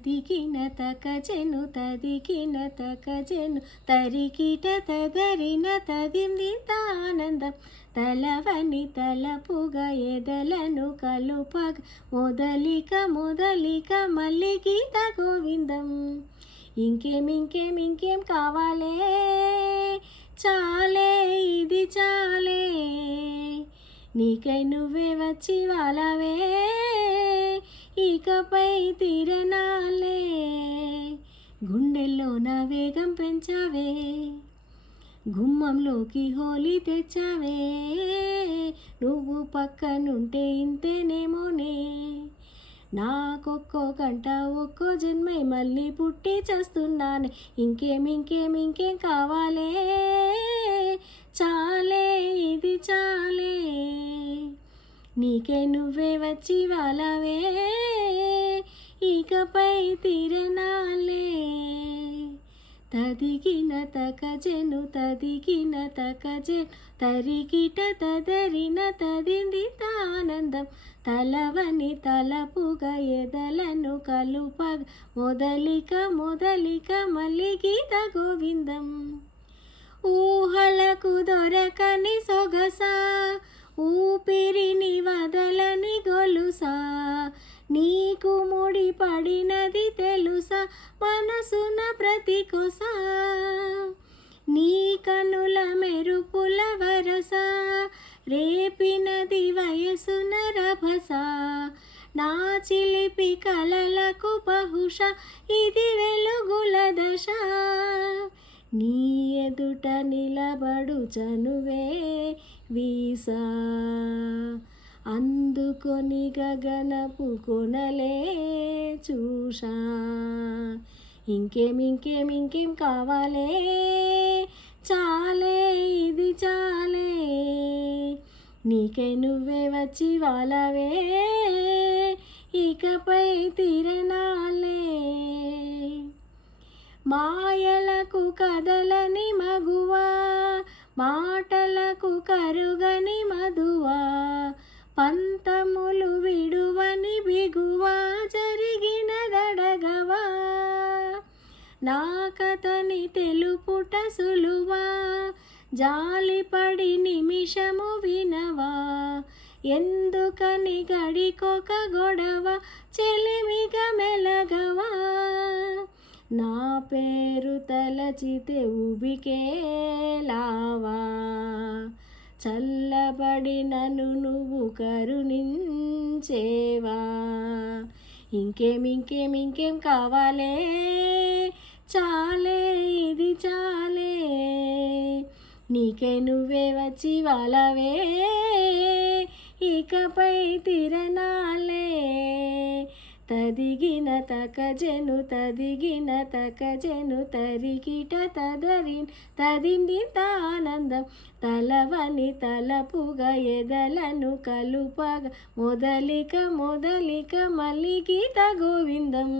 తదికిన తకజెను తదికిన తకజెను తరికిట తదరిన తదిందింత ఆనందం తలవని తలపుగా ఎదలను కలుపగ మొదలిక మొదలిక మళ్ళీ గీత గోవిందం. ఇంకేం కావాలే చాలే ఇది చాలే నీకై నువ్వే వచ్చి వాలవే ఇకపై తిరణాలే గుండెల్లో నా వేగం పెంచావే గుమ్మంలోకి హోలీ తెచ్చావే నువ్వు పక్కనుంటే ఇంతేనేమోనే నాకొక్కో గంట ఒక్కో జన్మై మళ్ళీ పుట్టి చేస్తున్నాను. ఇంకేం కావాలే చాలే ఇది చాలే నీకే నువ్వే వచ్చి వాలవే ఇకపై తిరణాలే తదిగిన తకజెను తదిగిన తకజెను తరికిట తదరిన తదిందింత ఆనందం తలవని తలపుగా ఎదలను కలుపగ మొదలిక మొదలిక మళ్ళీ గీత గోవిందం. ఊహలకు దొరకని సొగసా ఊపిరిని వదలని గొలుసా నీకు ముడి పడినది తెలుసా మనసున ప్రతి కొసా నీ కనుల మెరుపుల వరస రేపినది వయసున రభస నా చిలిపి కలలకు బహుశా ఇది వెలుగుల దశ నీ ఎదుట నిలబడు చనువే వీసా అందుకొని గగనపు కొనలే చూషా. ఇంకేం కావాలే చాలే ఇది చాలే నీకై నువ్వే వచ్చి వాలవే ఇకపై తిరణాలే మాయలకు కదలని మగువా మాటలకు కరుగని మధువా పంతములు విడువని బిగువా జరిగినదడగవా నా కథని తెలుపుట సులువా జాలిపడి నిమిషము వినవా ఎందుకని గడికొక గొడవ చెలిమిగా మెలగవా నా పేరు తలచితే ఉబికేలావా చల్లబడి నన్ను నువ్వు కరుణించేవా. ఇంకేం కావాలే చాలే ఇది చాలే నీకై నువ్వే వచ్చి వాలవే ఇకపై తిరణాలే తదిగిన తకజెను తదిగిన తకజెను తరికిట తదరిన్ తదిందింత ఆనందం తలవని తలపుగా ఎదలను కలుపగ మొదలిక మొదలిక మళ్ళీ గీత గోవిందం.